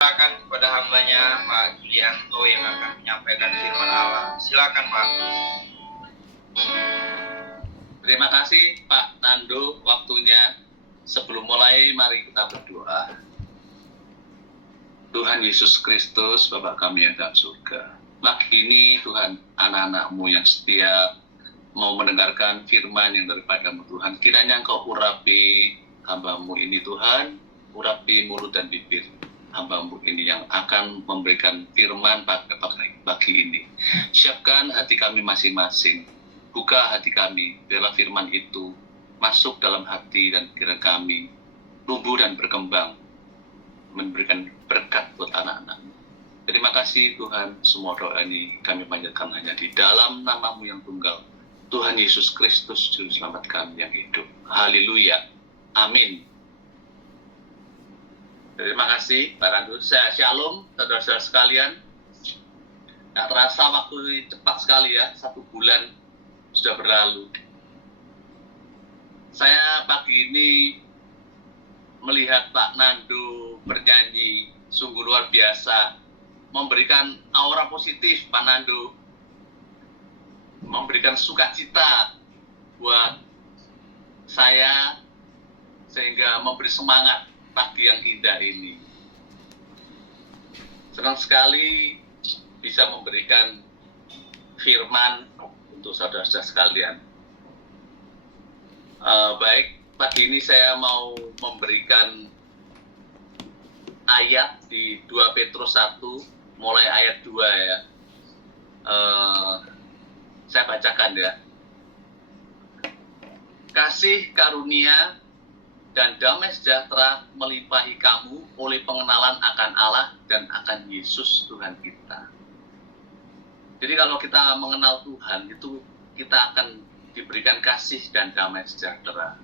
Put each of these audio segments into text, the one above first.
Silakan kepada hambanya Pak Julianto yang akan menyampaikan firman Allah. Silakan Pak. Terima kasih Pak Nando waktunya. Sebelum mulai mari kita berdoa. Tuhan Yesus Kristus, Bapa kami yang dalam surga. Pagi ini Tuhan, anak-anak-Mu yang setia mau mendengarkan firman yang daripada-Mu Tuhan. Kiranya Engkau urapi hamba-Mu ini Tuhan, urapi mulut dan bibir hamba-Mu ini yang akan memberikan firman pagi ini. Siapkan hati kami masing-masing, buka hati kami, biarlah firman itu masuk dalam hati dan pikiran kami, tumbuh dan berkembang, memberikan berkat buat anak-anak-Mu. Terima kasih Tuhan, semua doa ini kami panjatkan hanya di dalam nama-Mu yang tunggal, Tuhan Yesus Kristus, Juru Selamat kami yang hidup. Haleluya. Amin. Terima kasih Pak Randu. Shalom saudara-saudara sekalian. Nggak terasa waktu cepat sekali ya, 1 bulan sudah berlalu. Saya pagi ini melihat Pak Nando bernyanyi sungguh luar biasa, memberikan aura positif. Pak Nando memberikan sukacita buat saya sehingga memberi semangat pagi yang indah ini. Senang sekali bisa memberikan firman untuk saudara-saudara sekalian. Baik, pagi ini saya mau memberikan ayat di 2 Petrus 1, mulai ayat 2 ya. Saya bacakan ya. Kasih karunia dan damai sejahtera melimpahi kamu oleh pengenalan akan Allah dan akan Yesus Tuhan kita. Jadi kalau kita mengenal Tuhan, itu kita akan diberikan kasih dan damai sejahtera.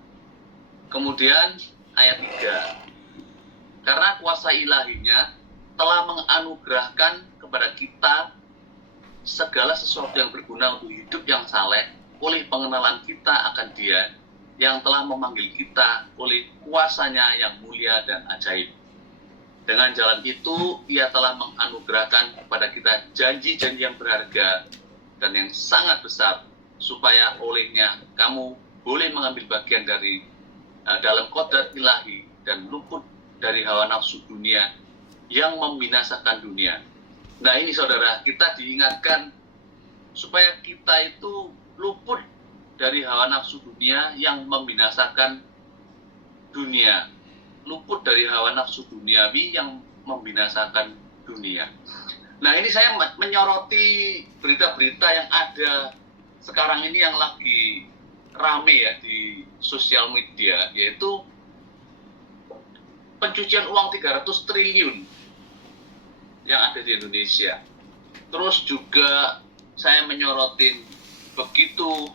Kemudian ayat 3. Karena kuasa ilahinya telah menganugerahkan kepada kita segala sesuatu yang berguna untuk hidup yang saleh oleh pengenalan kita akan Dia yang telah memanggil kita oleh kuasanya yang mulia dan ajaib. Dengan jalan itu, Ia telah menganugerahkan kepada kita janji-janji yang berharga dan yang sangat besar, supaya olehnya kamu boleh mengambil bagian dari dalam kodrat ilahi dan luput dari hawa nafsu dunia yang membinasakan dunia. Nah ini saudara, kita diingatkan supaya kita itu luput dari hawa nafsu dunia yang membinasakan dunia, luput dari hawa nafsu duniawi yang membinasakan dunia. Nah ini saya menyoroti berita-berita yang ada sekarang ini yang lagi rame ya di sosial media, yaitu pencucian uang 300 triliun yang ada di Indonesia. Terus juga saya menyorotin begitu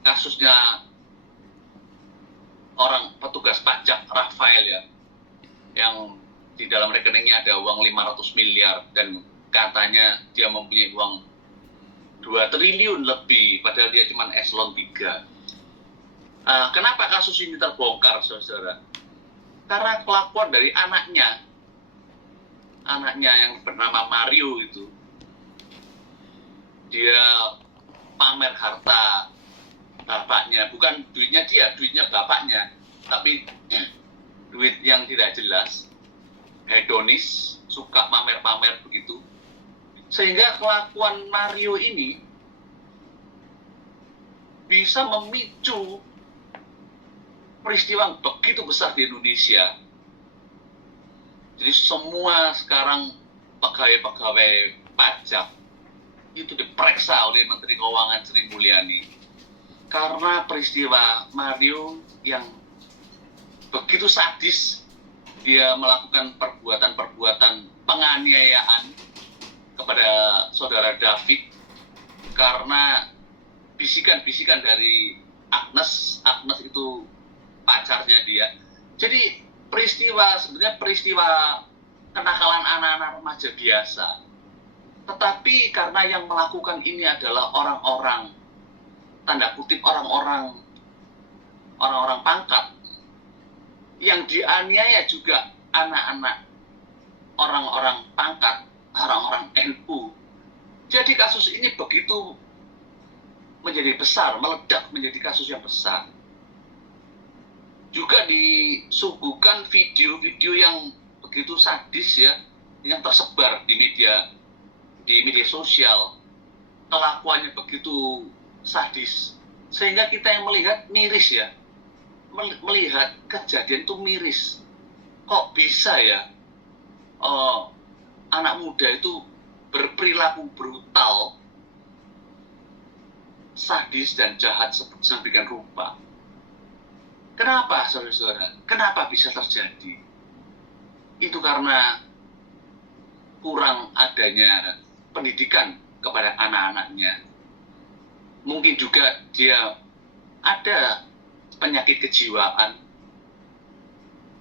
kasusnya orang petugas pajak Rafael ya, yang di dalam rekeningnya ada uang 500 miliar dan katanya dia mempunyai uang 2 triliun lebih padahal dia cuma eselon 3. Kenapa kasus ini terbongkar saudara? Karena kelakuan dari anaknya yang bernama Mario itu, dia pamer harta bapaknya, bukan duitnya dia, duitnya bapaknya, tapi duit yang tidak jelas, hedonis, suka pamer-pamer begitu, sehingga kelakuan Mario ini bisa memicu peristiwa begitu besar di Indonesia. Jadi semua sekarang pegawai-pegawai pajak itu diperiksa oleh Menteri Keuangan Sri Mulyani karena peristiwa Mario yang begitu sadis. Dia melakukan perbuatan-perbuatan penganiayaan kepada saudara David karena bisikan-bisikan dari Agnes itu pacarnya dia. Jadi sebenarnya peristiwa kenakalan anak-anak remaja biasa. Tetapi karena yang melakukan ini adalah orang-orang, tanda kutip orang-orang pangkat, yang dianiaya juga anak-anak orang-orang pangkat, orang-orang NU. Jadi kasus ini begitu menjadi besar, meledak menjadi kasus yang besar. Juga disuguhkan video-video yang begitu sadis ya, yang tersebar di media sosial. Kelakuannya begitu sadis, sehingga kita yang melihat miris ya, melihat kejadian itu miris. Kok bisa ya anak muda itu berperilaku brutal, sadis dan jahat sedemikian rupa. Kenapa, saudara-saudara? Kenapa bisa terjadi? Itu karena kurang adanya pendidikan kepada anak-anaknya. Mungkin juga dia ada penyakit kejiwaan,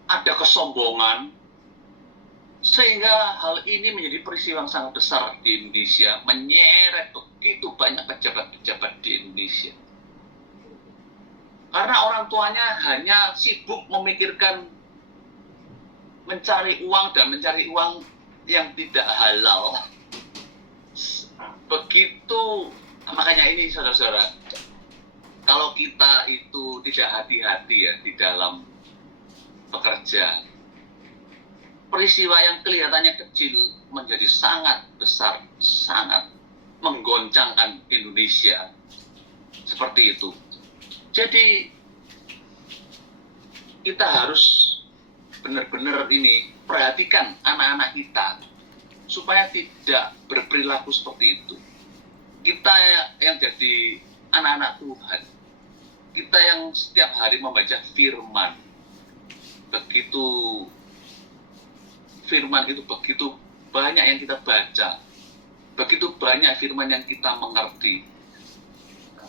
ada kesombongan, sehingga hal ini menjadi peristiwa yang sangat besar di Indonesia, menyeret begitu banyak pejabat-pejabat di Indonesia. Karena orang tuanya hanya sibuk memikirkan mencari uang dan mencari uang yang tidak halal. Begitu, makanya ini saudara-saudara, kalau kita itu tidak hati-hati ya di dalam bekerja, peristiwa yang kelihatannya kecil menjadi sangat besar, sangat menggoncangkan Indonesia. Seperti itu. Jadi kita harus benar-benar ini perhatikan anak-anak kita supaya tidak berperilaku seperti itu. Kita yang jadi anak-anak Tuhan, kita yang setiap hari membaca firman, firman itu begitu banyak yang kita baca, begitu banyak firman yang kita mengerti.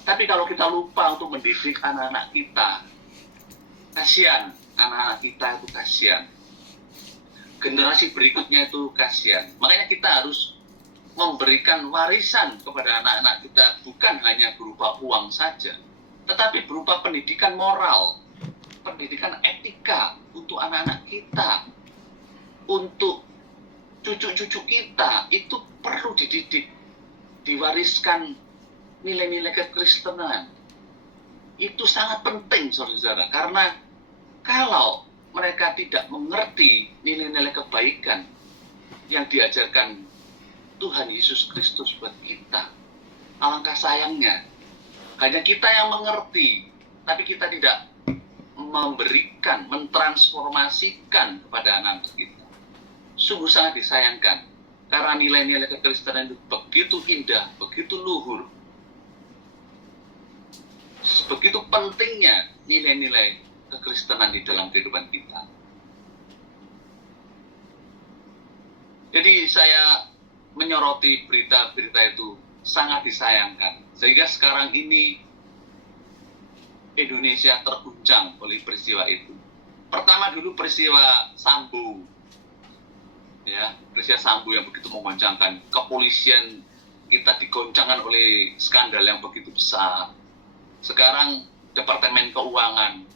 Tapi kalau kita lupa untuk mendidik anak-anak kita, kasihan, anak-anak kita itu kasihan. Generasi berikutnya itu kasihan. Makanya kita harus memberikan warisan kepada anak-anak kita, bukan hanya berupa uang saja, tetapi berupa pendidikan moral, pendidikan etika untuk anak-anak kita, untuk cucu-cucu kita. Itu perlu dididik, diwariskan nilai-nilai kekristenan. Itu sangat penting, saudara-saudara, karena kalau mereka tidak mengerti nilai-nilai kebaikan yang diajarkan Tuhan Yesus Kristus buat kita, alangkah sayangnya hanya kita yang mengerti, tapi kita tidak memberikan, mentransformasikan kepada anak kita. Sungguh sangat disayangkan, karena nilai-nilai kekristenan itu begitu indah, begitu luhur, begitu pentingnya nilai-nilai kekristenan di dalam kehidupan kita. Jadi saya menyoroti berita-berita itu sangat disayangkan, sehingga sekarang ini Indonesia terguncang oleh peristiwa itu. Pertama dulu peristiwa Sambo, ya, peristiwa Sambo yang begitu menggoncangkan. Kepolisian kita digoncangkan oleh skandal yang begitu besar. Sekarang Departemen Keuangan,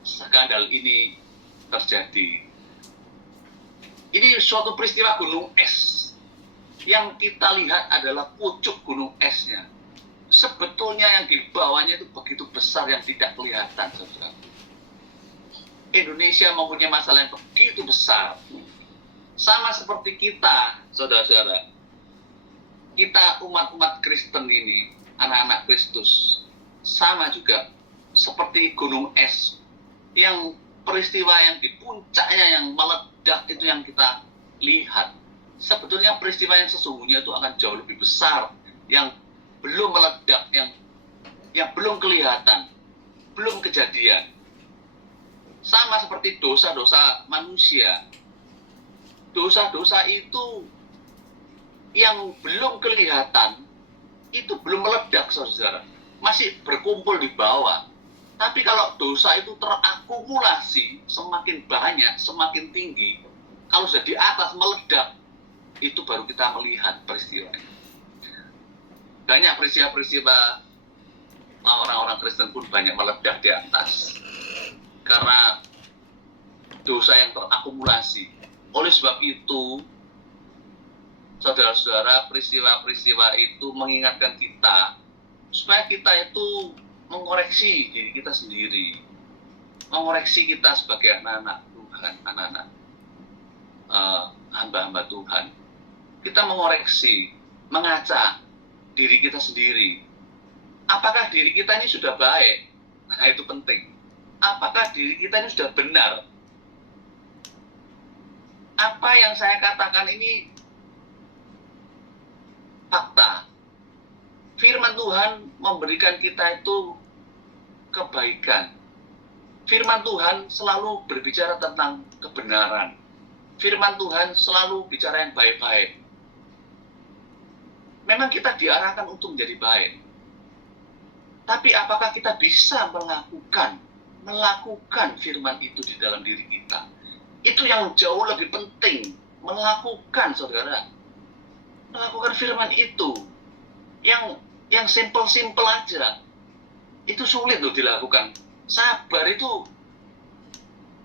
skandal ini terjadi. Ini suatu peristiwa gunung es. Yang kita lihat adalah pucuk gunung esnya. Sebetulnya yang di bawahnya itu begitu besar yang tidak kelihatan, saudara. Indonesia mempunyai masalah yang begitu besar. Sama seperti kita, saudara-saudara. Kita umat-umat Kristen ini, anak-anak Kristus, sama juga seperti gunung es. Yang peristiwa yang di puncaknya yang meledak itu yang kita lihat. Sebetulnya peristiwa yang sesungguhnya itu akan jauh lebih besar, yang belum meledak, yang belum kelihatan, belum kejadian. Sama seperti dosa-dosa manusia. Dosa-dosa itu yang belum kelihatan, itu belum meledak, saudara. Masih berkumpul di bawah. Tapi kalau dosa itu terakumulasi, semakin banyak, semakin tinggi, kalau sudah di atas meledak, itu baru kita melihat peristiwa. Banyak peristiwa-peristiwa orang-orang Kristen pun banyak meledak di atas. Karena dosa yang terakumulasi. Oleh sebab itu, saudara-saudara, peristiwa-peristiwa itu mengingatkan kita supaya kita itu mengoreksi diri kita sendiri, mengoreksi kita sebagai anak-anak Tuhan, anak-anak hamba-hamba Tuhan. Kita mengoreksi, mengaca diri kita sendiri. Apakah diri kita ini sudah baik? Nah, itu penting. Apakah diri kita ini sudah benar? Apa yang saya katakan ini fakta. Firman Tuhan memberikan kita itu kebaikan. Firman Tuhan selalu berbicara tentang kebenaran. Firman Tuhan selalu bicara yang baik-baik. Memang kita diarahkan untuk menjadi baik. Tapi apakah kita bisa melakukan firman itu di dalam diri kita? Itu yang jauh lebih penting. Melakukan, saudara. Melakukan firman itu. Yang simple-simple aja. Itu sulit loh dilakukan. Sabar itu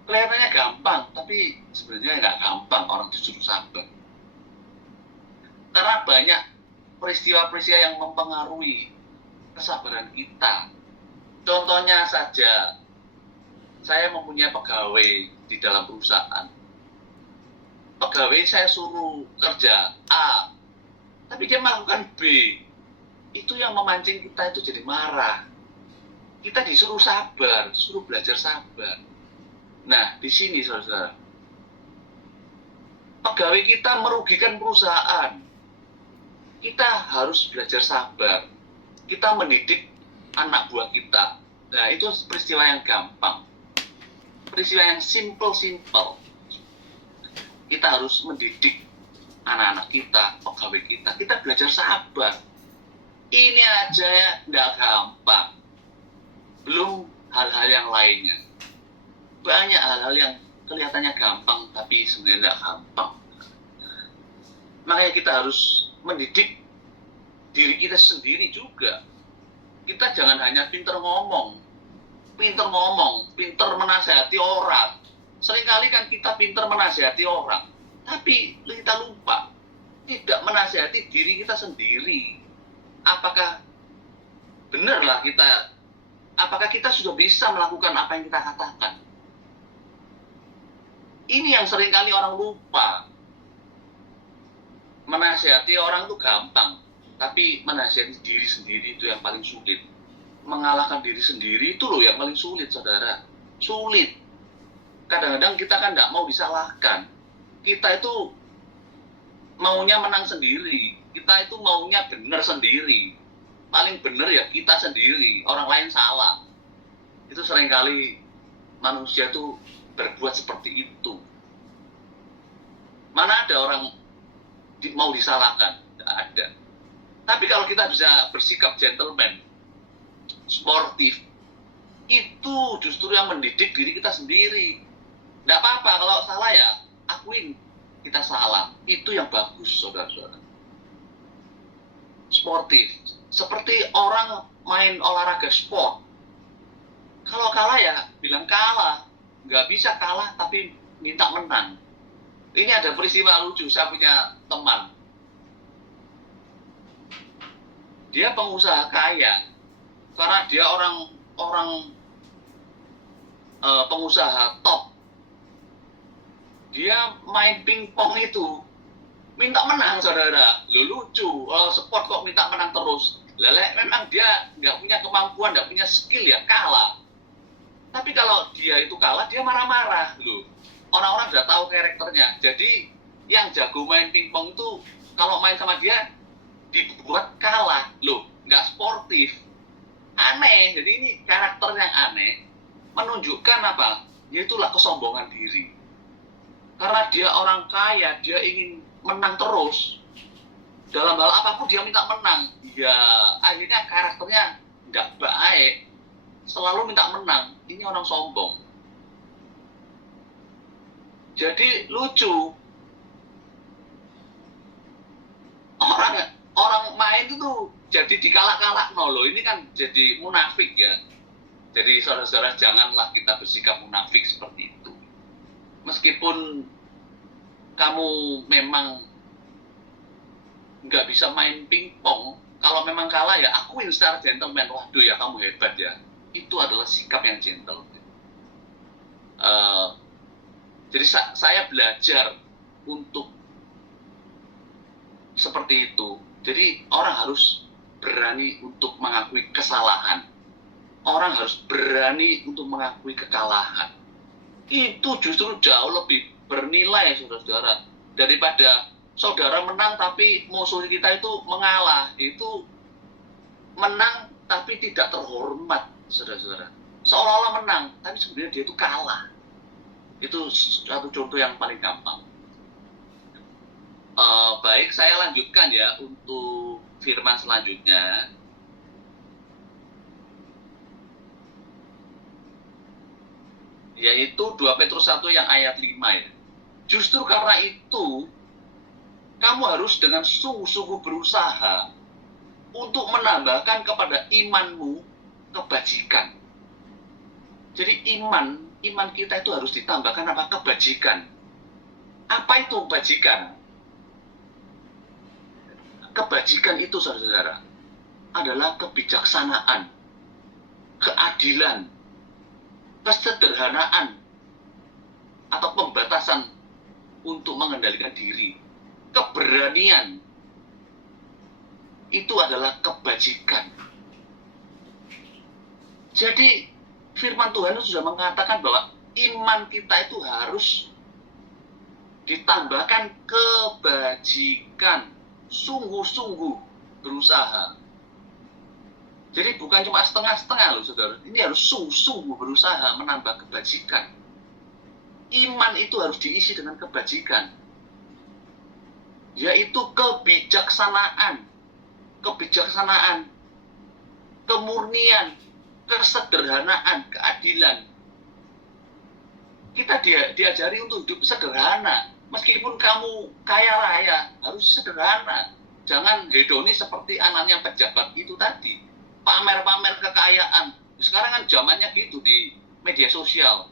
kelihatannya gampang, tapi sebenarnya nggak gampang orang disuruh sabar. Karena banyak peristiwa-peristiwa yang mempengaruhi kesabaran kita. Contohnya saja, saya mempunyai pegawai di dalam perusahaan. Pegawai saya suruh kerja A, tapi dia melakukan B. Itu yang memancing kita itu jadi marah. Kita disuruh sabar, suruh belajar sabar. Nah, di sini saudara, pegawai kita merugikan perusahaan. Kita harus belajar sabar. Kita mendidik anak buah kita. Nah, itu peristiwa yang gampang. Peristiwa yang simple. Kita harus mendidik anak-anak kita, pegawai kita. Kita belajar sabar. Ini aja ya, nggak gampang. Belum hal-hal yang lainnya. Banyak hal-hal yang kelihatannya gampang, tapi sebenarnya nggak gampang. Makanya kita harus mendidik diri kita sendiri juga. Kita jangan hanya pinter ngomong, pinter menasihati orang. Seringkali kan kita pinter menasihati orang, tapi kita lupa tidak menasihati diri kita sendiri. Apakah benarlah kita, apakah kita sudah bisa melakukan apa yang kita katakan? Ini yang seringkali orang lupa. Menasihati orang itu gampang, tapi menasihati diri sendiri itu yang paling sulit. Mengalahkan diri sendiri itu loh yang paling sulit, saudara. Sulit. Kadang-kadang kita kan tidak mau disalahkan. Kita itu maunya menang sendiri. Kita itu maunya benar sendiri. Paling benar ya kita sendiri. Orang lain salah. Itu seringkali manusia itu berbuat seperti itu. Mana ada orang mau disalahkan? Tidak ada. Tapi kalau kita bisa bersikap gentleman, sportif, itu justru yang mendidik diri kita sendiri. Tidak apa-apa kalau salah ya, akuin kita salah. Itu yang bagus, saudara-saudara. Sportif. Seperti orang main olahraga sport. Kalau kalah ya, bilang kalah. Nggak bisa kalah, tapi minta menang. Ini ada peristiwa lucu, saya punya teman. Dia pengusaha kaya. Karena dia orang pengusaha top. Dia main pingpong itu minta menang, saudara. Lucu, sport kok minta menang terus. Memang dia nggak punya kemampuan, nggak punya skill ya, kalah. Tapi kalau dia itu kalah, dia marah-marah. Orang-orang sudah tahu karakternya. Jadi yang jago main pingpong itu kalau main sama dia dibuat kalah. Nggak sportif. Aneh. Jadi ini karakter yang aneh. Menunjukkan apa? Yaitulah kesombongan diri. Karena dia orang kaya, dia ingin menang terus. Dalam hal apapun dia minta menang. Ya, akhirnya karakternya nggak baik. Selalu minta menang. Ini orang sombong. Jadi lucu. Orang main itu tuh jadi dikalak-kalak loh. Ini kan jadi munafik ya. Jadi saudara-saudara janganlah kita bersikap munafik seperti itu. meskipun kamu memang nggak bisa main pingpong, kalau memang kalah ya akuin secara gentleman, waduh ya kamu hebat ya. Itu adalah sikap yang gentle. Jadi saya belajar untuk seperti itu. Jadi orang harus berani untuk mengakui kesalahan. Orang harus berani untuk mengakui kekalahan. Itu justru jauh lebih bernilai, saudara-saudara, daripada saudara menang tapi musuh kita itu mengalah. Itu menang tapi tidak terhormat, saudara-saudara. Seolah-olah menang, tapi sebenarnya dia itu kalah. Itu satu contoh yang paling gampang. Baik, saya lanjutkan ya untuk firman selanjutnya. Yaitu 2 Petrus 1 yang ayat 5 ya. Justru karena itu, kamu harus dengan sungguh-sungguh berusaha untuk menambahkan kepada imanmu kebajikan. Jadi iman kita itu harus ditambahkan apa? Kebajikan. Apa itu kebajikan? Kebajikan itu, saudara-saudara, adalah kebijaksanaan, keadilan, kesederhanaan, atau pembatasan untuk mengendalikan diri. Keberanian itu adalah kebajikan. Jadi firman Tuhan itu sudah mengatakan bahwa iman kita itu harus ditambahkan kebajikan, sungguh-sungguh berusaha. Jadi bukan cuma setengah-setengah loh, saudara. Ini harus sungguh-sungguh berusaha menambah kebajikan. Iman itu harus diisi dengan kebajikan, yaitu kebijaksanaan, kemurnian, kesederhanaan, keadilan. Kita diajari untuk hidup sederhana. Meskipun kamu kaya raya, harus sederhana. Jangan hedonis seperti anaknya pejabat itu tadi. Pamer-pamer kekayaan. Sekarang kan zamannya gitu di media sosial.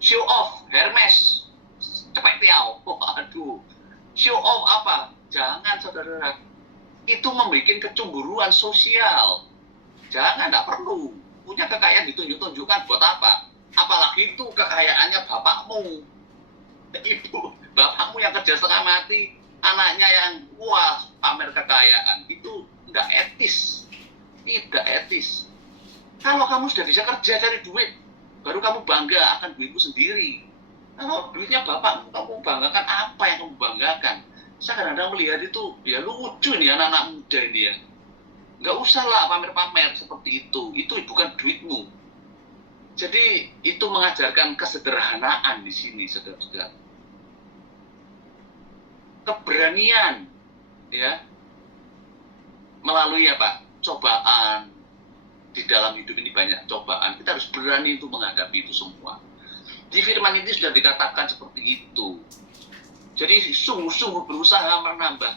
Show off, Hermes, cepet tiaw. Aduh, show off apa? Jangan, saudara. Itu membuat kecemburuan sosial. Jangan, tidak perlu. Punya kekayaan ditunjuk-tunjukkan buat apa? Apalagi itu kekayaannya bapakmu. Ibu, bapakmu yang kerja setengah mati, anaknya yang wah pamer kekayaan. Itu tidak etis. Tidak etis. Kalau kamu sudah bisa kerja cari duit, baru kamu bangga akan duitmu sendiri. Kalau duitnya bapakmu, kamu banggakan apa yang kamu banggakan? Saya kadang-kadang melihat itu, ya lucu nih anak-anak muda ini ya. Nggak usah lah pamer-pamer seperti itu. Itu bukan duitmu. Jadi itu mengajarkan kesederhanaan di sini, saudara-saudara. Keberanian, ya, melalui apa? Cobaan. Di dalam hidup ini banyak cobaan. Kita harus berani untuk menghadapi itu semua. Di firman ini sudah dikatakan seperti itu. Jadi sungguh-sungguh berusaha menambah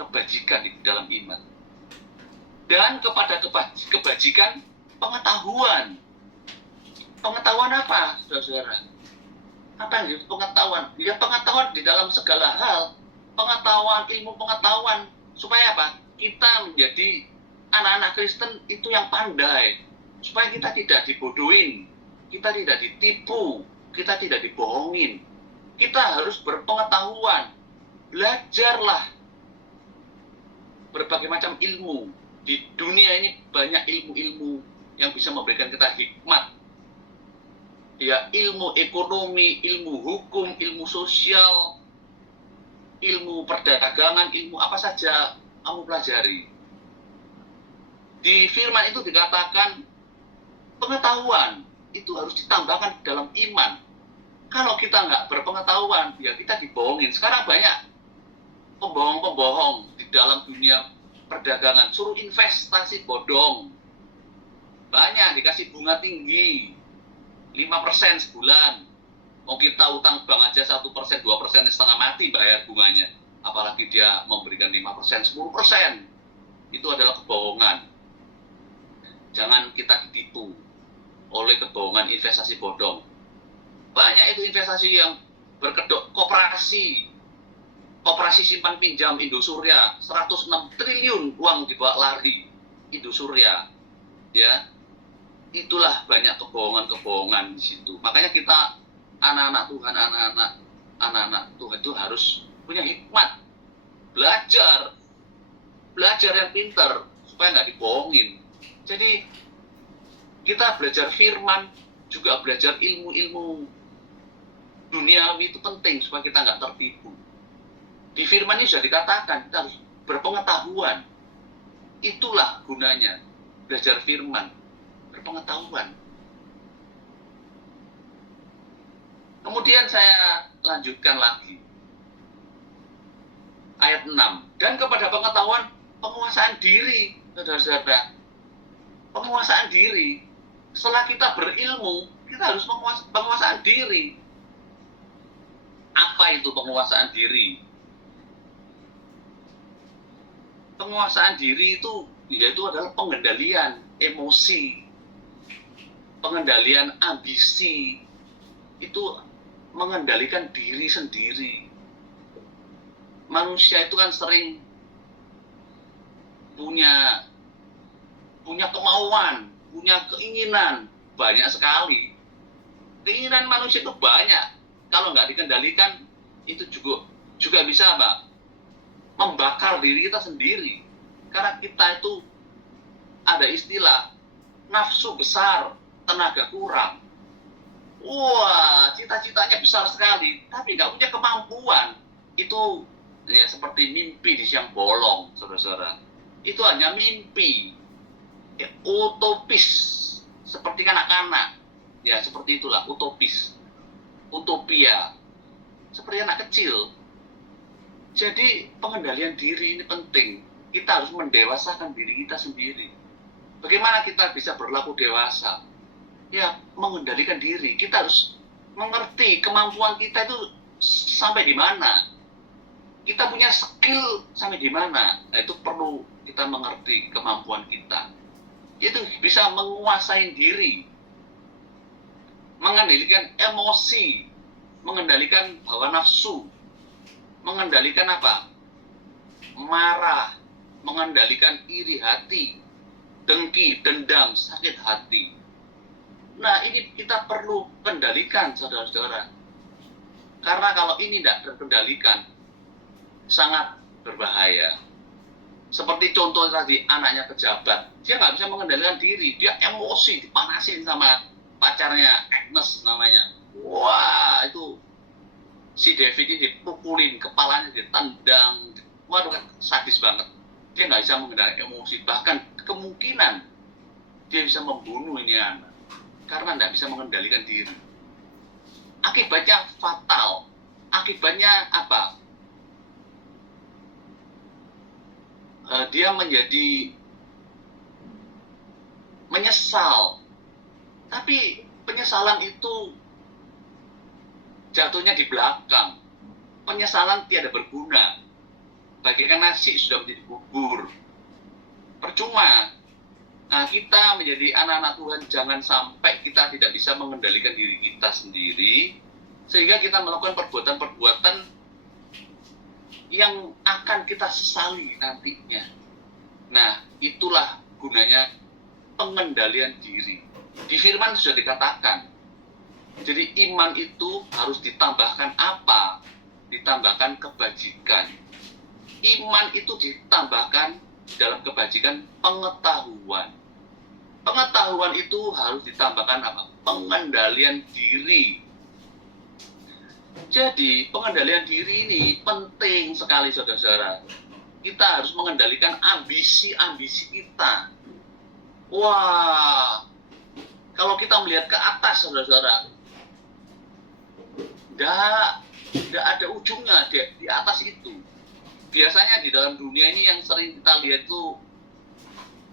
kebajikan di dalam iman. Dan kepada kebajikan pengetahuan. Pengetahuan apa, saudara-saudara? Apa yang pengetahuan? Ya pengetahuan di dalam segala hal. Pengetahuan, ilmu pengetahuan. Supaya apa? Kita menjadi anak-anak Kristen itu yang pandai. Supaya kita tidak dibodohin. Kita tidak ditipu. Kita tidak dibohongin. Kita harus berpengetahuan. Belajarlah berbagai macam ilmu. Di dunia ini banyak ilmu-ilmu yang bisa memberikan kita hikmat. Ya, ilmu ekonomi, ilmu hukum, ilmu sosial, ilmu perdagangan, ilmu apa saja kamu pelajari. Di firman itu dikatakan pengetahuan itu harus ditambahkan dalam iman. Kalau kita nggak berpengetahuan, ya kita dibohongin. Sekarang banyak pembohong-pembohong di dalam dunia perdagangan. Suruh investasi bodong. Banyak dikasih bunga tinggi. 5% sebulan. Mau kita utang bank aja 1%, 2%, setengah mati bayar bunganya. Apalagi dia memberikan 5%, 10%. Itu adalah kebohongan. Jangan kita ditipu oleh kebohongan investasi bodong. Banyak itu investasi yang berkedok koperasi simpan pinjam Indosurya, 106 triliun uang dibawa lari Indosurya, ya. Itulah banyak kebohongan-kebohongan di situ. Makanya kita anak-anak Tuhan, anak-anak Tuhan itu harus punya hikmat, belajar yang pintar supaya nggak dibohongin. Jadi kita belajar firman, juga belajar ilmu-ilmu duniawi itu penting supaya kita nggak tertipu. Di firman ini sudah dikatakan kita harus berpengetahuan. Itulah gunanya belajar firman, berpengetahuan. Kemudian saya lanjutkan lagi. Ayat 6. Dan kepada pengetahuan penguasaan diri, saudara-saudara. Penguasaan diri. Setelah kita berilmu, kita harus penguasaan diri. Apa itu penguasaan diri? Penguasaan diri itu yaitu adalah pengendalian emosi, pengendalian ambisi, itu mengendalikan diri sendiri. Manusia itu kan sering punya kemauan, punya keinginan, banyak sekali. Keinginan manusia itu banyak. Kalau nggak dikendalikan, itu juga bisa apa? Membakar diri kita sendiri. Karena kita itu ada istilah nafsu besar, tenaga kurang. Wah, cita-citanya besar sekali, tapi nggak punya kemampuan. Itu ya seperti mimpi di siang bolong, saudara-saudara. Itu hanya mimpi, ya, utopis, seperti kanak-kanak. Ya, seperti itulah, utopis, utopia, seperti anak kecil. Jadi pengendalian diri ini penting. Kita harus mendewasakan diri kita sendiri. Bagaimana kita bisa berlaku dewasa? Ya, mengendalikan diri. Kita harus mengerti kemampuan kita itu sampai di mana. Kita punya skill sampai di mana. Nah, itu perlu kita mengerti kemampuan kita. Itu bisa menguasai diri. Mengendalikan emosi. Mengendalikan hawa nafsu. Mengendalikan apa? Marah. Mengendalikan iri hati, dengki, dendam, sakit hati. Nah, ini kita perlu kendalikan, saudara-saudara. Karena kalau ini tidak terkendalikan, sangat berbahaya. Seperti contoh tadi, anaknya pejabat. Dia nggak bisa mengendalikan diri. Dia emosi, dipanasin sama pacarnya, Agnes namanya. Wah, itu si David ini dipukulin, kepalanya ditendang. Waduh, sadis banget. Dia nggak bisa mengendalikan emosi, bahkan kemungkinan dia bisa membunuh ini anak karena nggak bisa mengendalikan diri. Akibatnya fatal. Akibatnya apa? Dia menjadi menyesal. Tapi penyesalan itu jatuhnya di belakang. Penyesalan tiada berguna. Bagaikan nasi sudah menjadi bubur. Percuma. Nah, kita menjadi anak-anak Tuhan, jangan sampai kita tidak bisa mengendalikan diri kita sendiri, sehingga kita melakukan perbuatan-perbuatan yang akan kita sesali nantinya. Nah, itulah gunanya pengendalian diri. Di firman sudah dikatakan. Jadi iman itu harus ditambahkan apa? Ditambahkan kebajikan. Iman itu ditambahkan dalam kebajikan pengetahuan. Pengetahuan itu harus ditambahkan apa? Pengendalian diri. Jadi pengendalian diri ini penting sekali, saudara-saudara. Kita harus mengendalikan ambisi-ambisi kita. Wah, kalau kita melihat ke atas, saudara-saudara, tidak ada ujungnya di atas itu. Biasanya di dalam dunia ini yang sering kita lihat itu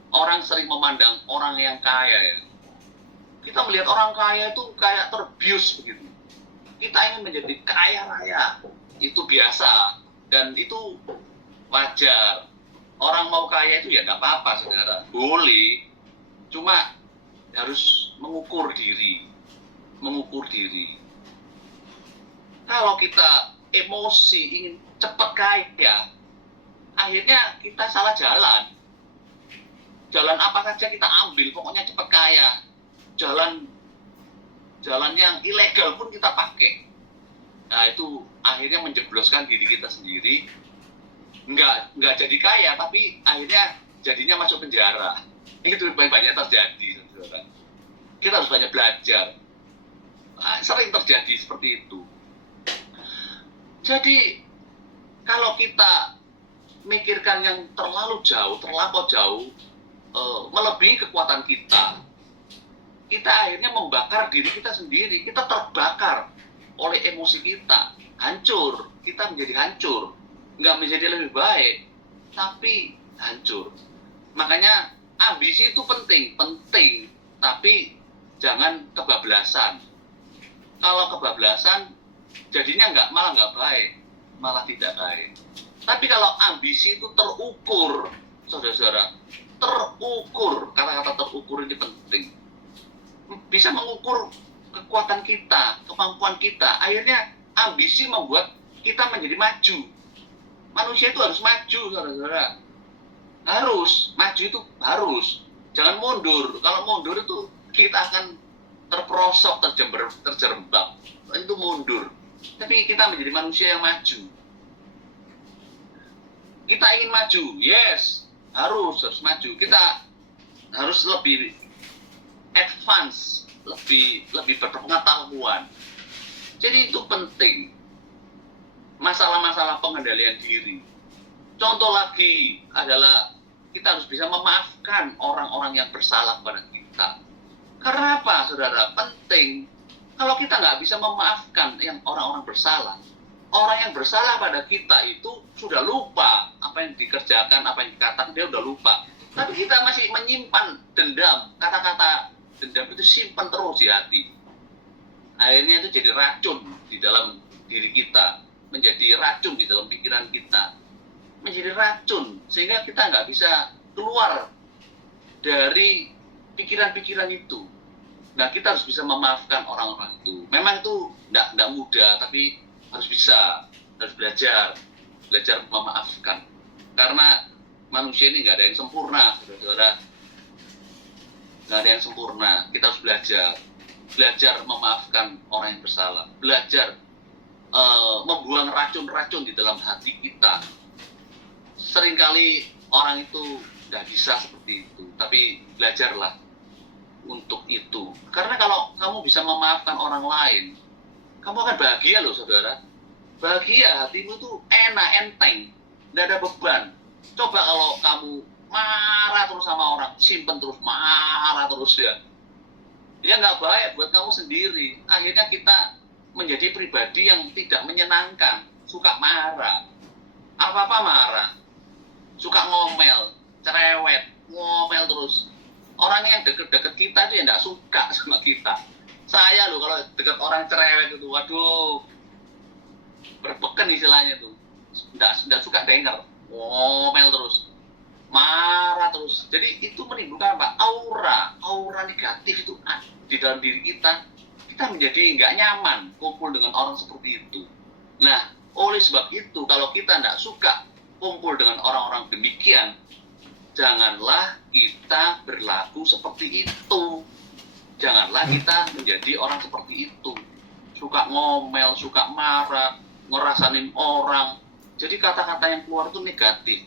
orang sering memandang orang yang kaya ya. Kita melihat orang kaya itu kayak terbius begitu. Kita ingin menjadi kaya raya. Itu biasa dan itu wajar. Orang mau kaya itu ya nggak apa-apa, saudara. Boleh. Cuma harus mengukur diri. Mengukur diri. Kalau kita emosi ingin cepat kaya, akhirnya kita salah jalan. Jalan apa saja kita ambil, pokoknya cepat kaya. Jalan yang ilegal pun kita pakai. Nah, itu akhirnya menjebloskan diri kita sendiri. Nggak jadi kaya, tapi akhirnya jadinya masuk penjara. Itu banyak terjadi, saudara. Kita harus banyak belajar. Nah, sering terjadi seperti itu. Jadi, kalau kita mikirkan yang terlalu jauh, melebihi kekuatan kita akhirnya membakar diri kita sendiri. Kita terbakar oleh emosi kita, hancur. Kita menjadi hancur, nggak menjadi lebih baik, tapi hancur. Makanya ambisi itu penting, tapi jangan kebablasan. Kalau kebablasan, jadinya malah nggak baik, malah tidak baik. Tapi kalau ambisi itu terukur, saudara-saudara, terukur, kata-kata terukur ini penting. Bisa mengukur kekuatan kita, kemampuan kita. Akhirnya ambisi membuat kita menjadi maju. Manusia itu harus maju, saudara-saudara. Harus, maju itu harus. Jangan mundur. Kalau mundur itu kita akan terperosok, terjerembab. Itu mundur. Tapi kita menjadi manusia yang maju. Kita ingin maju, yes, harus maju. Kita harus lebih advance, lebih berpengetahuan. Jadi itu penting. Masalah-masalah pengendalian diri. Contoh lagi adalah kita harus bisa memaafkan orang-orang yang bersalah pada kita. Karena apa, saudara? Penting. Kalau kita nggak bisa memaafkan yang orang-orang bersalah, orang yang bersalah pada kita itu sudah lupa apa yang dikerjakan, apa yang dikatakan, dia udah lupa. Tapi kita masih menyimpan dendam. Kata-kata dendam itu simpan terus di hati. Akhirnya itu jadi racun di dalam diri kita, menjadi racun di dalam pikiran kita, menjadi racun sehingga kita nggak bisa keluar dari pikiran-pikiran itu. Nah, kita harus bisa memaafkan orang-orang itu. Memang itu nggak mudah, tapi harus belajar memaafkan. Karena manusia ini nggak ada yang sempurna, saudara-saudara. Nggak ada yang sempurna. Kita harus belajar memaafkan orang yang bersalah, belajar membuang racun-racun di dalam hati kita. Seringkali orang itu nggak bisa seperti itu, tapi belajarlah untuk itu. Karena kalau kamu bisa memaafkan orang lain, kamu akan bahagia loh, saudara. Bahagia, hatimu itu enak, enteng, nggak ada beban. Coba kalau kamu marah terus sama orang, simpen terus, marah terus ya nggak baik buat kamu sendiri. Akhirnya kita menjadi pribadi yang tidak menyenangkan, suka marah, apa-apa marah, suka ngomel, cerewet, ngomel terus. Orang yang deket-deket kita itu ya nggak suka sama kita. Saya loh kalau deket orang cerewet itu, waduh, berbeken istilahnya tuh, nggak suka denger, ngomel terus, marah terus. Jadi itu menimbulkan apa? Aura negatif itu di dalam diri kita. Kita menjadi nggak nyaman kumpul dengan orang seperti itu. Nah, oleh sebab itu kalau kita nggak suka kumpul dengan orang-orang demikian, janganlah kita berlaku seperti itu. Janganlah kita menjadi orang seperti itu. Suka ngomel, suka marah, ngerasain orang. Jadi kata-kata yang keluar itu negatif.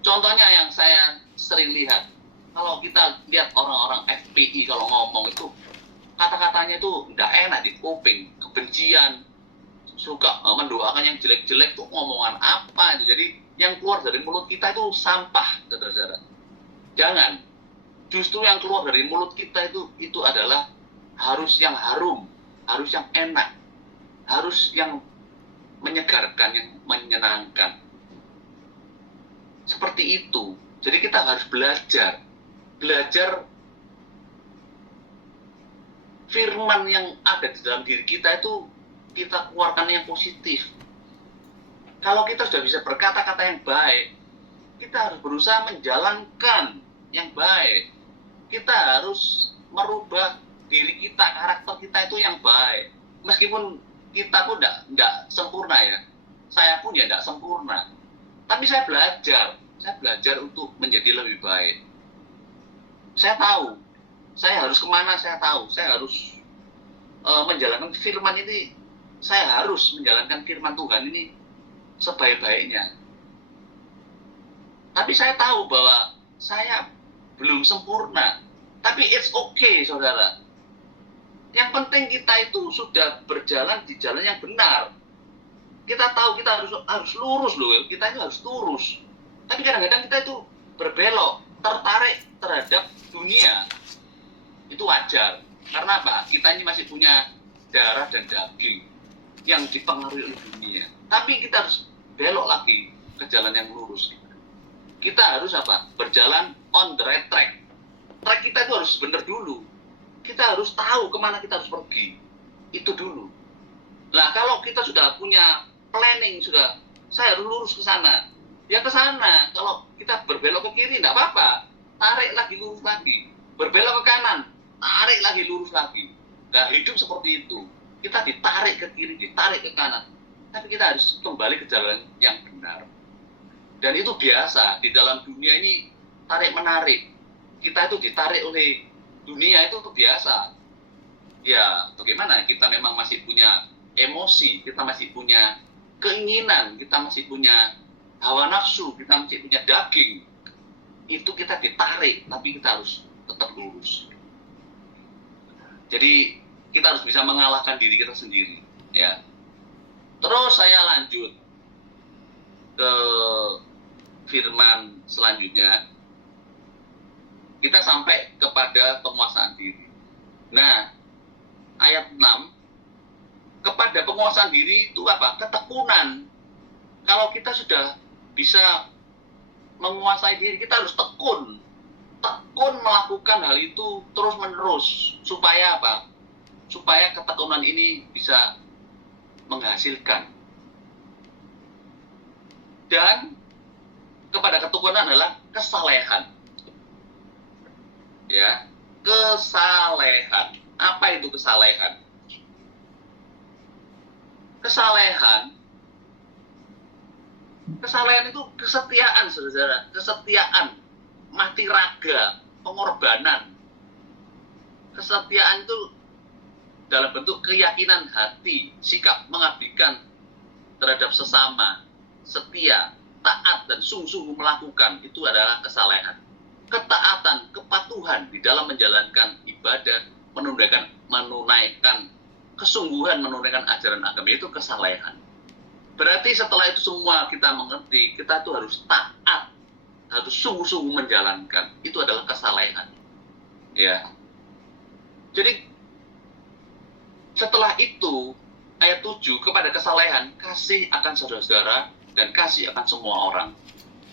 Contohnya yang saya sering lihat, kalau kita lihat orang-orang FPI kalau ngomong itu, kata-katanya itu tidak enak di kuping, kebencian, suka mendoakan yang jelek-jelek tuh ngomongan apa itu. Jadi yang keluar dari mulut kita itu sampah, saudara-saudara. Jangan. Justru yang keluar dari mulut kita itu adalah harus yang harum, harus yang enak, harus yang menyegarkan, yang menyenangkan. Seperti itu. Jadi kita harus belajar firman yang ada di dalam diri kita itu kita keluarkan yang positif. Kalau kita sudah bisa berkata-kata yang baik, kita harus berusaha menjalankan yang baik. Kita harus merubah diri kita, karakter kita itu yang baik. Meskipun kita pun enggak sempurna ya. Saya pun ya enggak sempurna. Tapi saya belajar untuk menjadi lebih baik. Saya tahu, saya harus kemana, saya tahu. Saya harus menjalankan firman ini, saya harus menjalankan firman Tuhan ini sebaik-baiknya. Tapi saya tahu bahwa saya belum sempurna. Tapi it's okay, saudara. Yang penting kita itu sudah berjalan di jalan yang benar. Kita tahu kita harus lurus loh, kita itu harus lurus. Tapi kadang-kadang kita itu berbelok, tertarik terhadap dunia. Itu wajar. Karena apa? Kita ini masih punya darah dan daging yang dipengaruhi oleh dunia. Tapi kita harus belok lagi ke jalan yang lurus. Kita harus apa? Berjalan on the right track. Track kita itu harus benar dulu. Kita harus tahu kemana kita harus pergi. Itu dulu. Nah, kalau kita sudah punya planning, saya harus lurus ke sana. Ya ke sana. Kalau kita berbelok ke kiri, tidak apa-apa. Tarik lagi, lurus lagi. Berbelok ke kanan, tarik lagi, lurus lagi. Nah, hidup seperti itu. Kita ditarik ke kiri, ditarik ke kanan. Tapi kita harus kembali ke jalan yang benar. Dan itu biasa. Di dalam dunia ini, tarik-menarik. Kita itu ditarik oleh dunia, itu biasa. Ya, bagaimana? Kita memang masih punya emosi, kita masih punya keinginan, kita masih punya hawa nafsu, kita masih punya daging. Itu kita ditarik, tapi kita harus tetap lurus. Jadi kita harus bisa mengalahkan diri kita sendiri, ya. Terus saya lanjut ke firman selanjutnya. Kita sampai kepada penguasaan diri. Nah, ayat 6, kepada penguasaan diri itu apa? Ketekunan. Kalau kita sudah bisa menguasai diri, kita harus tekun. Tekun melakukan hal itu terus-menerus. Supaya apa? Supaya ketekunan ini bisa menghasilkan. Dan kepada ketekunan adalah kesalehan. Ya, kesalehan. Apa itu kesalehan? Kesalehan itu kesetiaan, saudara. Kesetiaan, mati raga, pengorbanan. Kesetiaan itu dalam bentuk keyakinan hati, sikap mengabdikan terhadap sesama, setia, taat, dan sungguh-sungguh melakukan. Itu adalah kesalehan. Ketaatan, kepatuhan di dalam menjalankan ibadah, menunaikan kesungguhan, menunaikan ajaran agama, itu kesalehan. Berarti setelah itu semua kita mengerti, kita tuh harus taat, harus sungguh-sungguh menjalankan. Itu adalah kesalehan. Ya. Jadi setelah itu ayat 7, kepada kesalehan, kasih akan saudara-saudara dan kasih akan semua orang.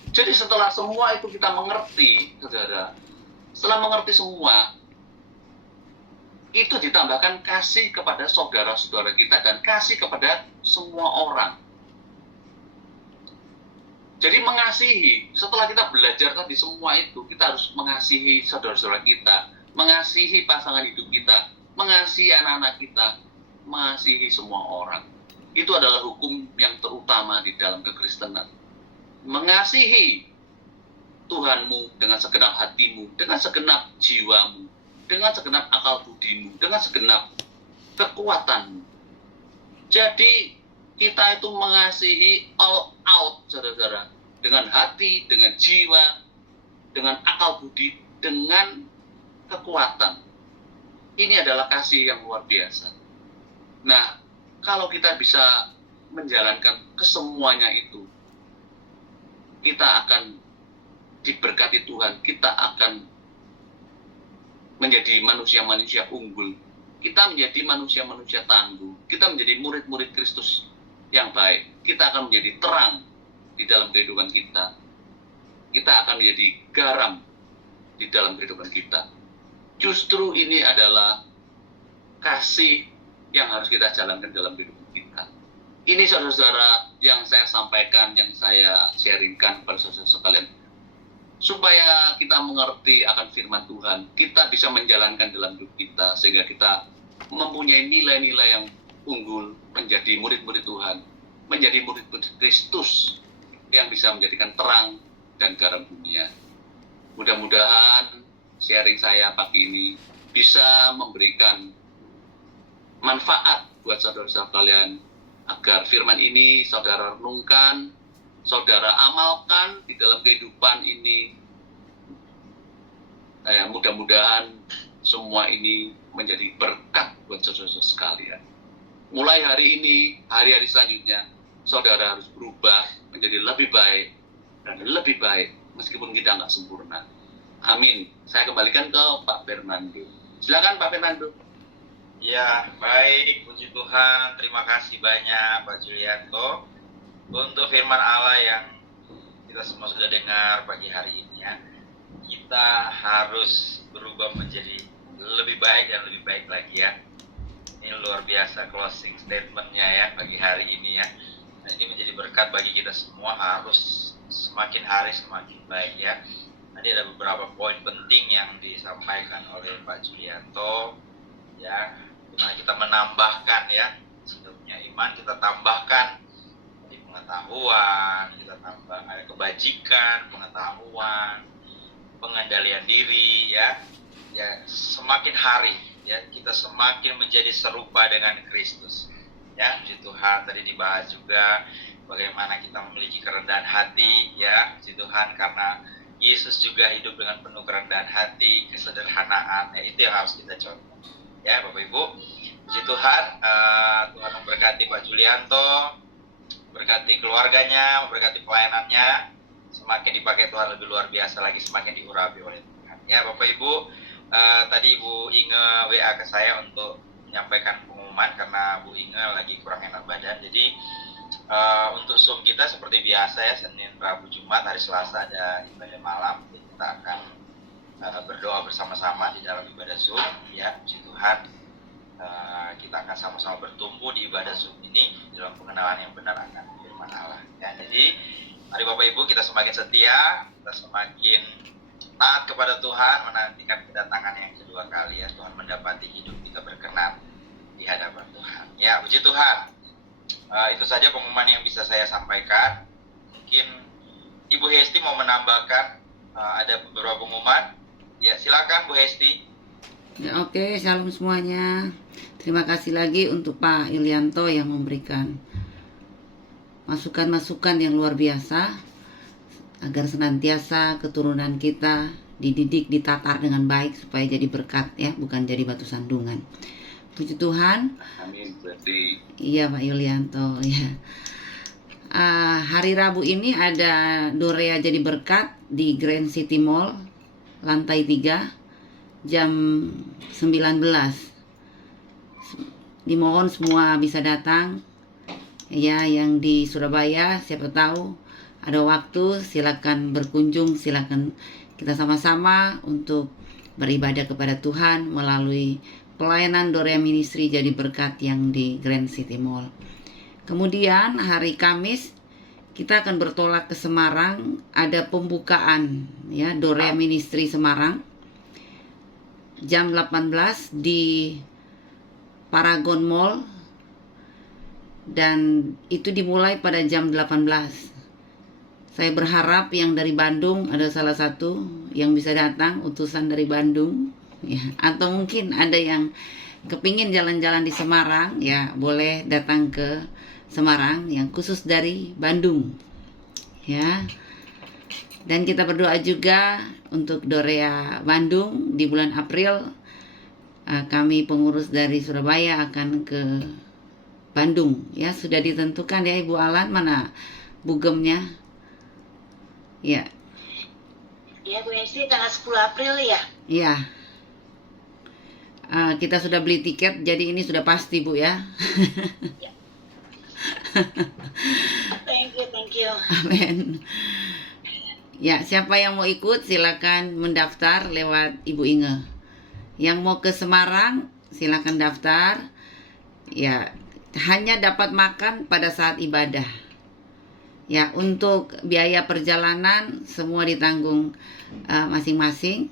Jadi setelah semua itu kita mengerti, saudara, setelah mengerti semua, itu ditambahkan kasih kepada saudara-saudara kita dan kasih kepada semua orang. Jadi mengasihi, setelah kita belajar tadi semua itu, kita harus mengasihi saudara-saudara kita, mengasihi pasangan hidup kita, mengasihi anak-anak kita, mengasihi semua orang. Itu adalah hukum yang terutama di dalam kekristenan. Mengasihi Tuhanmu dengan segenap hatimu, dengan segenap jiwamu, dengan segenap akal budimu, dengan segenap kekuatanmu. Jadi kita itu mengasihi all out, saudara-saudara, dengan hati, dengan jiwa, dengan akal budi, dengan kekuatan. Ini adalah kasih yang luar biasa. Nah, kalau kita bisa menjalankan kesemuanya itu, kita akan diberkati Tuhan, kita akan menjadi manusia-manusia unggul, kita menjadi manusia-manusia tangguh, kita menjadi murid-murid Kristus yang baik, kita akan menjadi terang di dalam kehidupan kita, kita akan menjadi garam di dalam kehidupan kita. Justru ini adalah kasih yang harus kita jalankan dalam kehidupan kita. Ini saudara-saudara yang saya sampaikan, yang saya sharingkan kepada saudara sekalian, supaya kita mengerti akan firman Tuhan, kita bisa menjalankan dalam hidup kita, sehingga kita mempunyai nilai-nilai yang unggul, menjadi murid-murid Tuhan, menjadi murid-murid Kristus yang bisa menjadikan terang dan garam dunia. Mudah-mudahan sharing saya pagi ini bisa memberikan manfaat buat saudara-saudara kalian, agar firman ini saudara renungkan, saudara amalkan di dalam kehidupan ini. Mudah-mudahan semua ini menjadi berkat buat saudara-saudara sekalian. Mulai hari ini, hari-hari selanjutnya, saudara harus berubah menjadi lebih baik dan lebih baik meskipun kita nggak sempurna. Amin. Saya kembalikan ke Pak Fernando. Silakan Pak Fernando. Ya, baik. Puji Tuhan. Terima kasih banyak Pak Julianto untuk firman Allah yang kita semua sudah dengar pagi hari ini ya. Kita harus berubah menjadi lebih baik dan lebih baik lagi ya. Ini luar biasa closing statementnya ya pagi hari ini ya. Nah, ini menjadi berkat bagi kita semua, harus semakin hari semakin baik ya. Tadi ada beberapa poin penting yang disampaikan oleh Pak Julianto ya, dimana kita menambahkan ya, sudah punya iman kita tambahkan di pengetahuan, kita tambah ada kebajikan, pengetahuan, pengendalian diri ya. Ya, semakin hari ya kita semakin menjadi serupa dengan Kristus ya. Puji Tuhan, tadi dibahas juga bagaimana kita memiliki kerendahan hati ya. Puji Tuhan, karena Yesus juga hidup dengan penuh kerendahan hati, kesederhanaan ya, itu yang harus kita contoh ya Bapak Ibu. Puji Tuhan, Tuhan memberkati Pak Julianto, memberkati keluarganya, memberkati pelayanannya, semakin dipakai Tuhan lebih luar biasa lagi, semakin diurapi oleh Tuhan ya Bapak Ibu. Tadi Ibu Inge WA ke saya untuk menyampaikan pengumuman karena Bu Inge lagi kurang enak badan. Jadi untuk Zoom kita seperti biasa ya, Senin, Rabu, Jumat, hari Selasa ada ibadah malam. Jadi kita akan berdoa bersama-sama di dalam ibadah Zoom ya. Puji Tuhan, kita akan sama-sama bertumbuh di ibadah Zoom ini dalam pengenalan yang benar akan firman Allah ya. Jadi mari Bapak Ibu, kita semakin setia, kita semakin taat kepada Tuhan, menantikan kedatangan yang kedua kali ya. Tuhan mendapati hidup kita berkenan di hadapan Tuhan ya. Puji Tuhan. Itu saja pengumuman yang bisa saya sampaikan. Mungkin Ibu Hesti mau menambahkan ada beberapa pengumuman ya. Silakan Bu Hesti. Ya, oke, shalom semuanya. Terima kasih lagi untuk Pak Ilianto yang memberikan masukan-masukan yang luar biasa, agar senantiasa keturunan kita dididik, ditatar dengan baik supaya jadi berkat ya, bukan jadi batu sandungan. Puji Tuhan. Amin. Berarti Iya Pak Yulianto ya. Hari Rabu ini ada Dorea jadi berkat di Grand City Mall lantai 3 jam 19. Dimohon semua bisa datang ya, yang di Surabaya siapa tahu ada waktu, silakan berkunjung, silakan kita sama-sama untuk beribadah kepada Tuhan melalui pelayanan Dorea Ministry jadi berkat yang di Grand City Mall. Kemudian hari Kamis kita akan bertolak ke Semarang, ada pembukaan ya Dorea Ministry Semarang jam 18 di Paragon Mall, dan itu dimulai pada jam 18. Saya berharap yang dari Bandung ada salah satu yang bisa datang, utusan dari Bandung ya, atau mungkin ada yang kepingin jalan-jalan di Semarang ya, boleh datang ke Semarang yang khusus dari Bandung ya. Dan kita berdoa juga untuk Dorea Bandung di bulan April. Kami pengurus dari Surabaya akan ke Bandung ya, sudah ditentukan ya Ibu Alan, mana bugemnya ya. Ya Bu Esti, tanggal 10 April ya? Iya. Kita sudah beli tiket, jadi ini sudah pasti Bu ya. Ya. Thank you. Amin. Ya, siapa yang mau ikut silakan mendaftar lewat Ibu Inge. Yang mau ke Semarang silakan daftar. Ya, hanya dapat makan pada saat ibadah. Ya, untuk biaya perjalanan semua ditanggung masing-masing.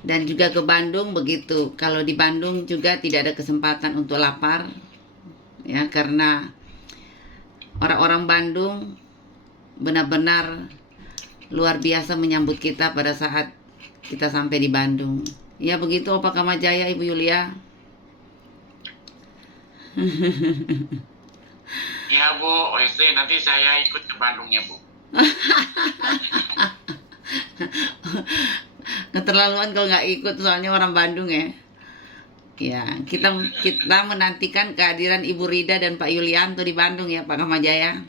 Dan juga ke Bandung begitu. Kalau di Bandung juga tidak ada kesempatan untuk lapar. ya, karena orang-orang Bandung benar-benar luar biasa menyambut kita pada saat kita sampai di Bandung. Ya begitu Opa Kamajaya, Ibu Yulia. Ya Bu, OST nanti saya ikut ke Bandung ya Bu. Keterlaluan kalau nggak ikut, soalnya orang Bandung ya. Ya, kita menantikan kehadiran Ibu Rida dan Pak Yulianto di Bandung ya, Pak Kamajaya.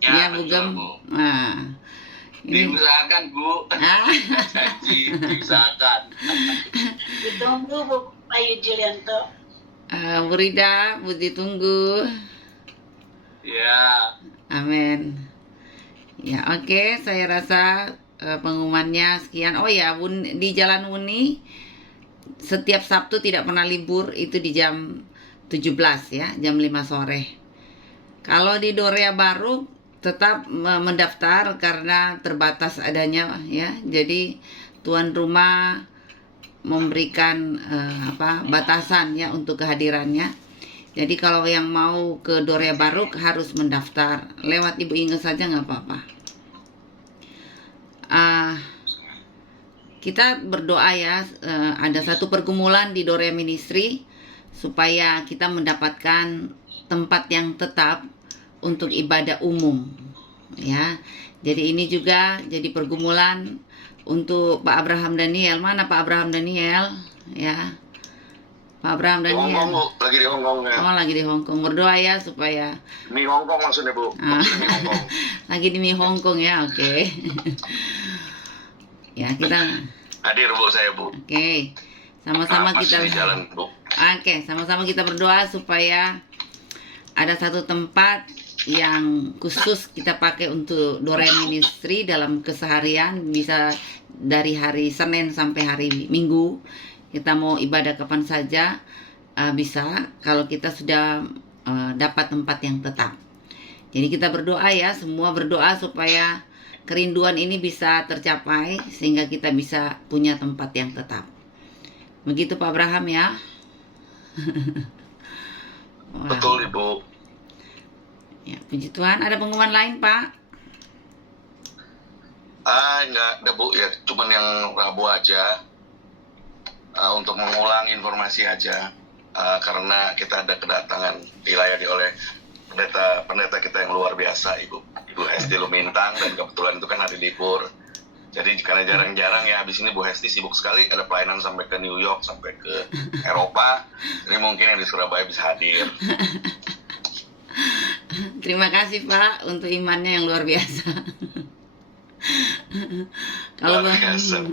Ya, Bu betul, Gem. Bu. Nah, ini Diusahakan Bu, ah, janji diusahakan. Ditunggu Bu Ayu Julianto. Bu Rida, Bu ditunggu. Ya, Amin. Ya, oke, saya rasa pengumumannya sekian. Oh ya, di Jalan Uni setiap Sabtu tidak pernah libur, itu di jam 17 ya, jam 5 sore. Kalau di Dorea Baru tetap mendaftar karena terbatas adanya ya. Jadi tuan rumah memberikan batasan ya untuk kehadirannya. Jadi kalau yang mau ke Dorea Baru harus mendaftar. Lewat Ibu Inge saja nggak apa-apa. Kita berdoa ya, ada satu pergumulan di Dorea Ministry supaya kita mendapatkan tempat yang tetap untuk ibadah umum ya. Jadi ini juga jadi pergumulan untuk Pak Abraham Daniel. Mana Pak Abraham Daniel ya? Pak Abraham Di Hongkong, Daniel. Bu. Lagi di Hongkong ya. Oh, lagi di Hongkong. Berdoa ya supaya Mi Hongkong maksudnya, Bu. Maksudnya Mi Hongkong. lagi di Hongkong ya, oke. Ya, kita Hadir, Bu, saya, Bu. oke. Sama-sama Masih kita di jalan, Bu. Oke, sama-sama kita berdoa supaya ada satu tempat yang khusus kita pakai untuk Dorea Ministry dalam keseharian, bisa dari hari Senin sampai hari Minggu. Kita mau ibadah kapan saja bisa, kalau kita sudah dapat tempat yang tetap. Jadi kita berdoa ya, semua berdoa supaya kerinduan ini bisa tercapai sehingga kita bisa punya tempat yang tetap. Begitu Pak Abraham ya. Wow. Betul, Ibu. Ya, puji Tuhan. Ada pengumuman lain Pak? Enggak ada, Bu, ya. Cuman yang Rabu aja. Untuk mengulang informasi aja. Karena kita ada kedatangan dilayani oleh pendeta kita yang luar biasa, Ibu Hesti Lumintang, dan kebetulan itu kan hari libur. Jadi karena jarang-jarang ya, habis ini Bu Hesti sibuk sekali, ada pelayanan sampai ke New York, sampai ke Eropa. Jadi mungkin yang di Surabaya bisa hadir. Terima kasih Pak untuk imannya yang luar biasa. Kalau Luar biasa.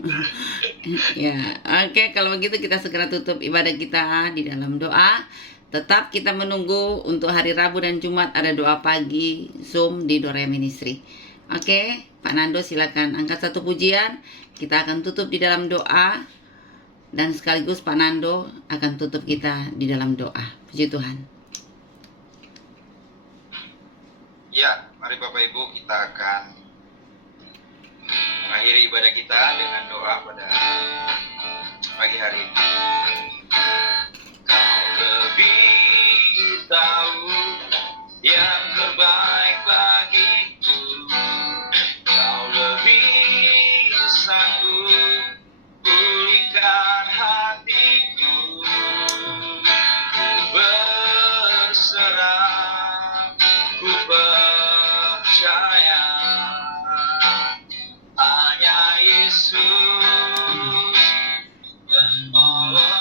ya, oke, kalau begitu kita segera tutup ibadah kita di dalam doa. Tetap kita menunggu untuk hari Rabu dan Jumat ada doa pagi Zoom di Dorea Ministry. Oke, Pak Nando silakan angkat satu pujian. Kita akan tutup di dalam doa, dan sekaligus Pak Nando akan tutup kita di dalam doa. Puji Tuhan. Ya, mari Bapak Ibu, kita akan mengakhiri ibadah kita dengan doa pada pagi hari ini. Kau lebih tahu yang terbaik bagiku. Kau lebih sanggup pulihkan hatiku. Ku berserah, ku percaya, hanya Yesus menolong.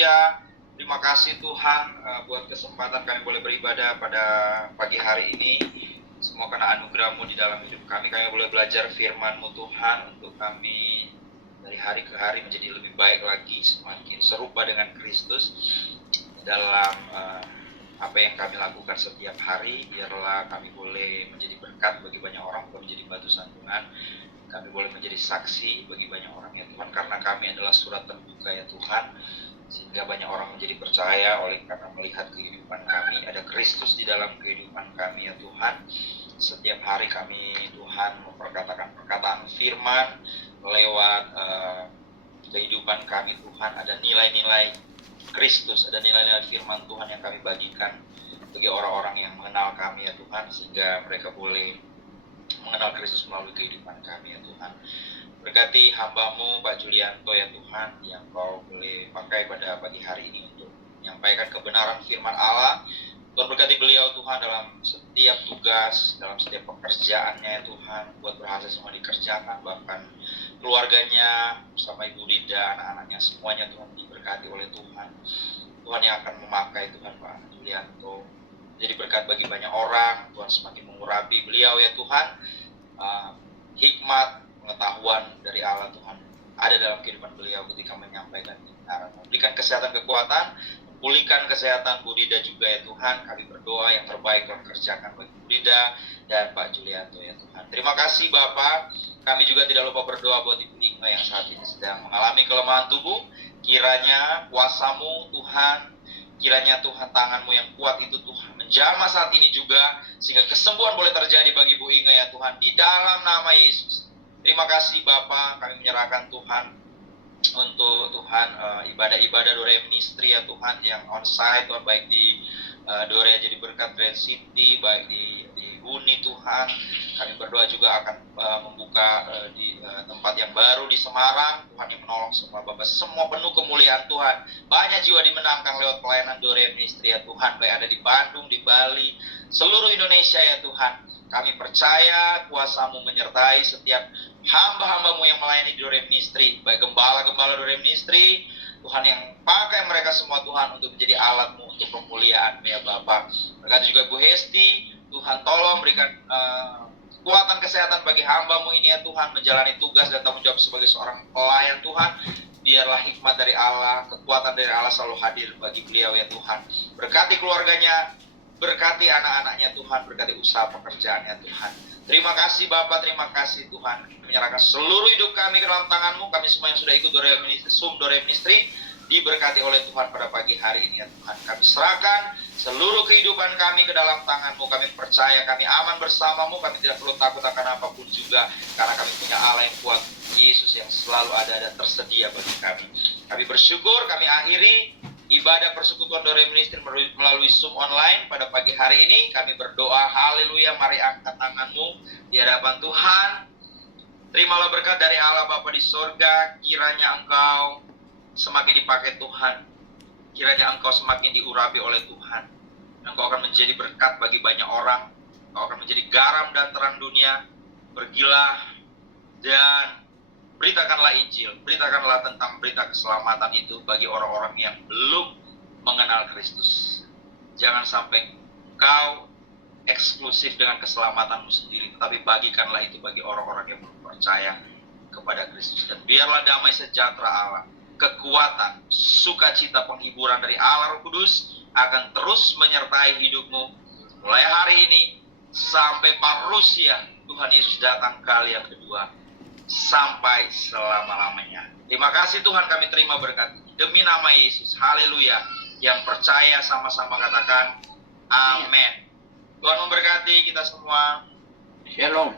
setia. Terima kasih Tuhan buat kesempatan kami boleh beribadah pada pagi hari ini. Semua karena anugerah-Mu di dalam hidup kami. Kami boleh belajar firman-Mu Tuhan untuk kami dari hari ke hari menjadi lebih baik lagi, semakin serupa dengan Kristus dalam apa yang kami lakukan setiap hari. Biarlah kami boleh menjadi berkat bagi banyak orang, bukan menjadi batu sandungan. Kami boleh menjadi saksi bagi banyak orang ya Tuhan, karena kami adalah surat terbuka ya Tuhan, sehingga banyak orang menjadi percaya oleh karena melihat kehidupan kami. Ada Kristus di dalam kehidupan kami ya Tuhan. Setiap hari kami Tuhan memperkatakan perkataan firman lewat kehidupan kami Tuhan. Ada nilai-nilai Kristus, ada nilai-nilai firman Tuhan yang kami bagikan bagi orang-orang yang mengenal kami ya Tuhan, sehingga mereka boleh mengenal Kristus melalui kehidupan kami ya Tuhan. Berkati hamba-Mu Pak Julianto ya Tuhan, yang Kau boleh pakai pada pagi hari ini untuk menyampaikan kebenaran firman Allah. Tuhan berkati beliau Tuhan dalam setiap tugas, dalam setiap pekerjaannya ya Tuhan, buat berhasil semua dikerjakan, bahkan keluarganya bersama Ibu Rida, anak-anaknya semuanya Tuhan diberkati oleh Tuhan. Tuhan yang akan memakai Tuhan Pak Julianto jadi berkat bagi banyak orang. Tuhan semakin mengurapi beliau ya Tuhan. Hikmat, pengetahuan dari Allah Tuhan ada dalam kehidupan beliau ketika menyampaikan kebenaran. Berikan kesehatan, kekuatan, pulihkan kesehatan Bu Rida juga ya Tuhan. Kami berdoa yang terbaik Tuhan kerjakan bagi Bu Rida dan Pak Julianto ya Tuhan. Terima kasih Bapak. Kami juga tidak lupa berdoa buat Ibu Inga yang saat ini sedang mengalami kelemahan tubuh. Kiranya kuasa-Mu Tuhan, kiranya Tuhan tangan-Mu yang kuat itu Tuhan menjamah saat ini juga, sehingga kesembuhan boleh terjadi bagi Bu Inga ya Tuhan, di dalam nama Yesus. Terima kasih Bapak, kami menyerahkan Tuhan untuk Tuhan ibadah-ibadah Dorea Ministry ya Tuhan, yang onsite Tuhan, baik di Dorea Jadi Berkat Grand City, baik di Uni Tuhan. Kami berdoa juga akan membuka di tempat yang baru di Semarang. Tuhan yang menolong semua Bapak, semua penuh kemuliaan Tuhan. Banyak jiwa dimenangkan lewat pelayanan Dorea Ministry ya Tuhan, baik ada di Bandung, di Bali, seluruh Indonesia ya Tuhan. Kami percaya kuasa-Mu menyertai setiap hamba-hamba-Mu yang melayani di Dorea Ministry, baik gembala-gembala Dorea Ministry, Tuhan yang pakai mereka semua Tuhan untuk menjadi alat-Mu untuk pemuliaan ya Bapak. Berkati juga Bu Hesti, Tuhan tolong berikan kekuatan kesehatan bagi hamba-Mu ini ya Tuhan, menjalani tugas dan tanggung jawab sebagai seorang pelayan Tuhan. Biarlah hikmat dari Allah, kekuatan dari Allah selalu hadir bagi beliau ya Tuhan. Berkati keluarganya, berkati anak-anaknya Tuhan, berkati usaha pekerjaannya Tuhan. Terima kasih Bapak, terima kasih Tuhan. Menyerahkan seluruh hidup kami ke dalam tangan-Mu. Kami semua yang sudah ikut Dorea Ministry, Dorea Ministry, diberkati oleh Tuhan pada pagi hari ini ya Tuhan. Kami serahkan seluruh kehidupan kami ke dalam tangan-Mu. Kami percaya kami aman bersama-Mu. Kami tidak perlu takut akan apapun juga, karena kami punya Allah yang kuat, Yesus yang selalu ada dan tersedia bagi kami. Kami bersyukur, kami akhiri ibadah persekutuan Dorea Ministry melalui Zoom online pada pagi hari ini. Kami berdoa, haleluya, mari angkat tangan-Mu di hadapan Tuhan. Terimalah berkat dari Allah Bapa di sorga. Kiranya Engkau semakin dipakai Tuhan, kiranya Engkau semakin diurapi oleh Tuhan. Engkau akan menjadi berkat bagi banyak orang. Engkau akan menjadi garam dan terang dunia. Pergilah dan beritakanlah Injil, beritakanlah tentang berita keselamatan itu bagi orang-orang yang belum mengenal Kristus. Jangan sampai Engkau eksklusif dengan keselamatanmu sendiri, tetapi bagikanlah itu bagi orang-orang yang belum percaya kepada Kristus. Dan biarlah damai sejahtera Allah, kekuatan, sukacita, penghiburan dari Allah Roh Kudus akan terus menyertai hidupmu mulai hari ini sampai parusia Tuhan Yesus datang kali yang kedua, sampai selama-lamanya. Terima kasih Tuhan, kami terima berkat demi nama Yesus. Haleluya. Yang percaya sama-sama katakan amin. Tuhan memberkati kita semua. Shalom.